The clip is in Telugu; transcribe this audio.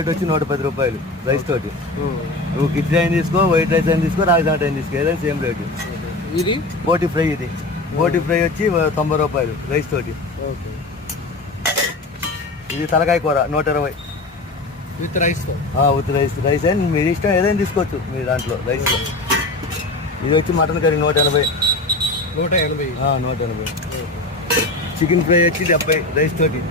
రేట్ వచ్చి 110 రూపాయలు రైస్ తోటి. నువ్వు కిచిడి అయిన తీసుకో, వైట్ రైస్ అయిన తీసుకో, రాగి సంగటి అయిన తీసుకో, ఏదైనా సేమ్ రేటు. ఇది బోటి ఫ్రై, ఇది బోటి ఫ్రై వచ్చి 90 రూపాయలు రైస్ తోటి. ఇది తలకాయ కూర 120 with rice. With rice. Rice అయినా మీరు ఇష్టం ఏదైనా తీసుకోవచ్చు మీ దాంట్లో రైస్లో. ఇది వచ్చి మటన్ కర్రీ 180. 180. చికెన్ ఫ్రై వచ్చి 70 రైస్ తోటి.